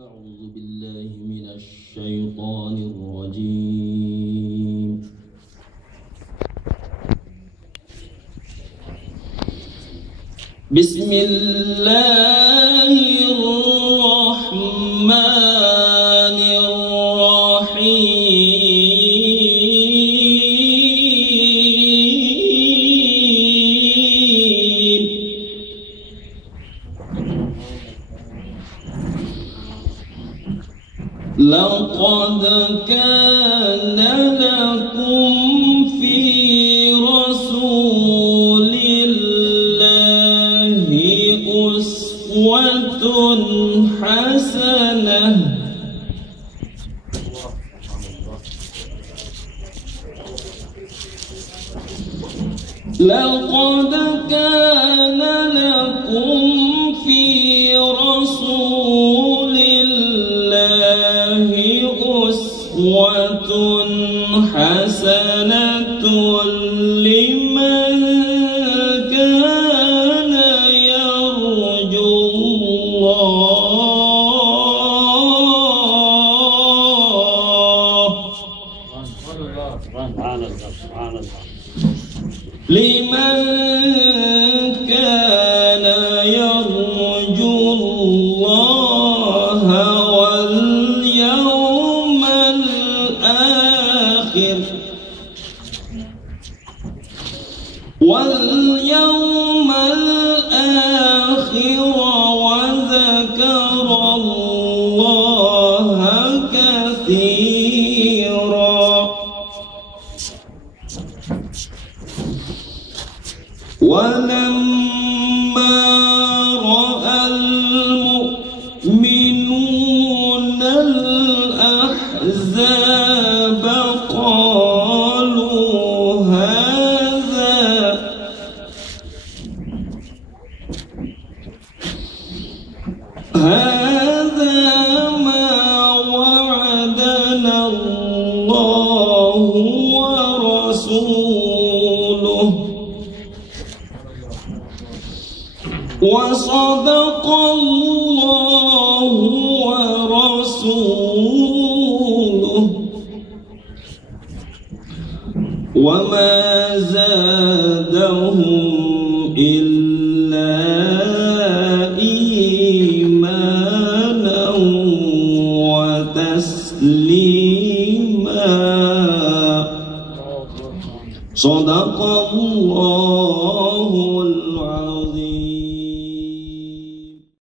أعوذ بالله من الشيطان الرجيم. بسم الله الرحمن الرحيم. لقد كان لكم في رسول الله أسوة حسنة لقد كان لكم في رسول الله أسوة حسنة لمن كان يرجو الله لمن كان يرجو الله واليوم الآخر وذكر الله كثيرا. ولما رأى المؤمنون الأحزاب قالوا هذا ما وعدنا الله ورسوله وصدق الله ورسوله وما زادهم إلا إيمانا وتسليما. صدق